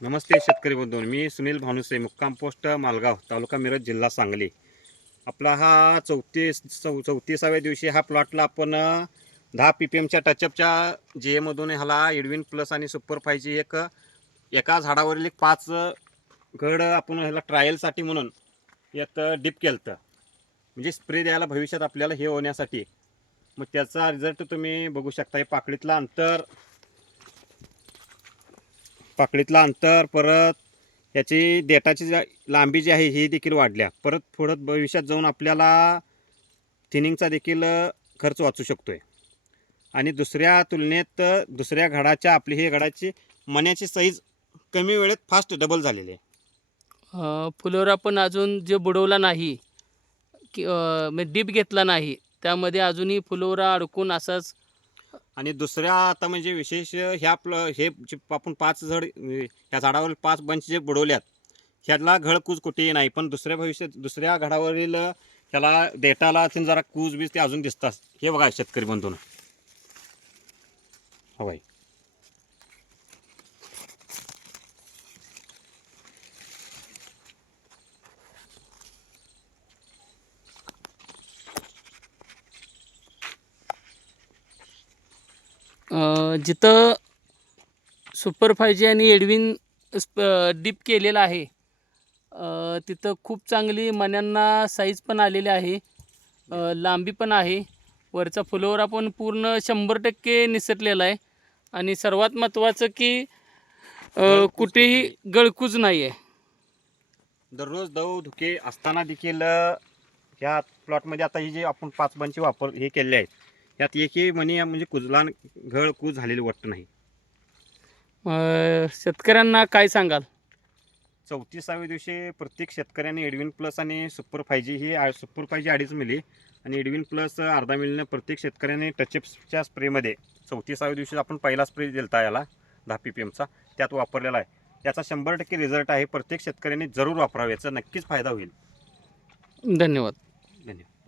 नमस्ते शेतकरी बंधू मी सुनील भानुसे मुक्काम पोस्ट मालगाव तालुका मिरज जिल्हा सांगली. आपला हा चौतीस चौ चौतीसाव्या दिवशी हा प्लॉटला आपण दहा पी पी एमच्या टचअपच्या जे एमधून ह्याला एडविन प्लस आणि सुपर फायची एक एका झाडावरील एक पाच घड आपण ह्याला ट्रायलसाठी म्हणून यात डिप केलं म्हणजे स्प्रे द्यायला भविष्यात आपल्याला हे होण्यासाठी. मग त्याचा रिझल्ट तुम्ही बघू शकता हे पाकळीतलं अंतर पाकळीतलं अंतर परत याची डेटाची लांबी जी आहे ही देखील वाढल्या. परत पुढं भविष्यात जाऊन आपल्याला थिनिंगचा देखील खर्च वाचू शकतो आहे आणि दुसऱ्या तुलनेत दुसऱ्या घडाच्या आपली हे घडाची मण्याची साईज कमी वेळेत फास्ट डबल झालेली आहे. फुलोरा पण अजून जे बुडवला नाही की म्हणजे डीप घेतला नाही त्यामध्ये अजूनही फुलोरा अडकून असाच आणि दुसऱ्या आता म्हणजे विशेष ह्या प्ल हे जे आपण पाच झाड म्हणजे ह्या झाडावर पाच बंच जे बुडवल्यात ह्याला घळकूज कुठेही नाही. पण दुसऱ्या भविष्यात दुसऱ्या घडावरील त्याला देटाला ते जरा कूज बीज ते अजून दिसतात. हे बघा शेतकरी बंधून. हो जिथं सुपर फाय जी आणि एडविन डीप केलेलं आहे. तिथं खूप चांगली मण्यांना साईज पण आलेली आहे. लांबी पण आहे. वरचा फुलोरा पण पूर्ण शंभर टक्के निसटलेला आहे. आणि सर्वात महत्त्वाचं की कुठेही. गळकूज नाही. आहे दररोज दव धुके असताना देखील ह्या प्लॉटमध्ये आता ही जी आपण पाच बंची वापर हे केलेले आहेत यात एकही मनी म्हणजे कुजला घळ कूज झालेली वाटत नाही. अ, शेतकऱ्यांना काय सांगाल? चौतीसाव्या दिवशी प्रत्येक शेतकऱ्याने एडविन प्लस आणि सुपर फाय जी ही आ- सुपर फाय जी अडीच मिली. आणि एडविन प्लस अर्धा मिलीनं प्रत्येक शेतकऱ्याने टचअपच्या स्प्रेमध्ये चौतीसाव्या दिवशी आपण पहिला स्प्रे दिलता याला दहा पी पी एमचा त्यात वापरलेला आहे. याचा शंभर टक्के रिझल्ट आहे प्रत्येक शेतकऱ्याने जरूर वापरावे याचा नक्कीच फायदा होईल. धन्यवाद.